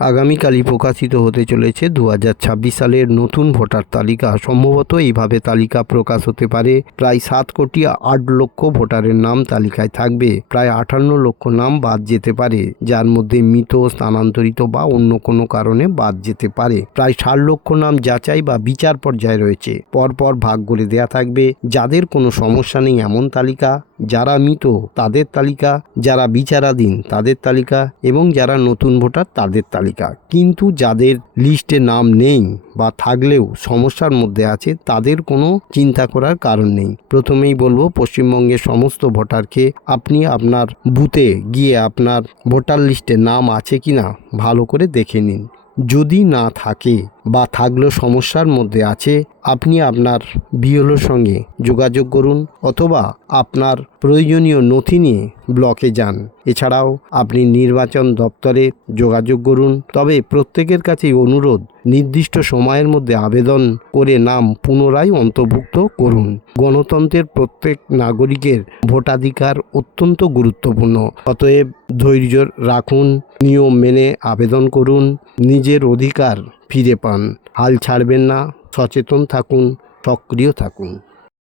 আগামীকালই প্রকাশিত হতে চলেছে 2026 সালের নতুন ভোটার তালিকা। সম্ভবত এইভাবে তালিকা প্রকাশ হতে পারে। প্রায় 7,08,00,000 ভোটারের নাম তালিকায় থাকবে। প্রায় 58 লক্ষ নাম বাদ যেতে পারে, যার মধ্যে মৃত, স্থানান্তরিত বা অন্য কোনো কারণে বাদ যেতে পারে। প্রায় 60 লক্ষ নাম যাচাই বা বিচার পর্যায়ে রয়েছে। পরপর ভাগ করে দেয়া থাকবে। যাদের কোনো সমস্যা নেই এমন তালিকা, যারা মৃত তাদের তালিকা, যারা বিচারাধীন তাদের তালিকা এবং যারা নতুন ভোটার তাদের তালিকা। কিন্তু যাদের লিস্টে নাম নেই বা থাকলেও সমস্যার মধ্যে আছে, তাদের কোনো চিন্তা করার কারণ নেই। প্রথমেই বলবো, পশ্চিমবঙ্গের সমস্ত ভোটারকে আপনি আপনার বুথে গিয়ে আপনার ভোটার লিস্টে নাম আছে কিনা ভালো করে দেখে নিন। যদি না থাকে বা থাকলেও সমস্যার মধ্যে আছে, আপনি আপনার বিএলওর সঙ্গে যোগাযোগ করুন অথবা আপনার প্রয়োজনীয় নথি নিয়ে ব্লকে যান। এছাড়াও আপনি নির্বাচন দপ্তরে যোগাযোগ করুন। তবে প্রত্যেকের কাছেই অনুরোধ, নির্দিষ্ট সময়ের মধ্যে আবেদন করে নাম পুনরায় অন্তর্ভুক্ত করুন। গণতন্ত্রের প্রত্যেক নাগরিকের ভোটাধিকার অত্যন্ত গুরুত্বপূর্ণ। অতএব ধৈর্য রাখুন, নিয়ম মেনে আবেদন করুন, নিজের অধিকার ফিরে পান। হাল ছাড়বেন না, সচেতন থাকুন, সক্রিয় থাকুন।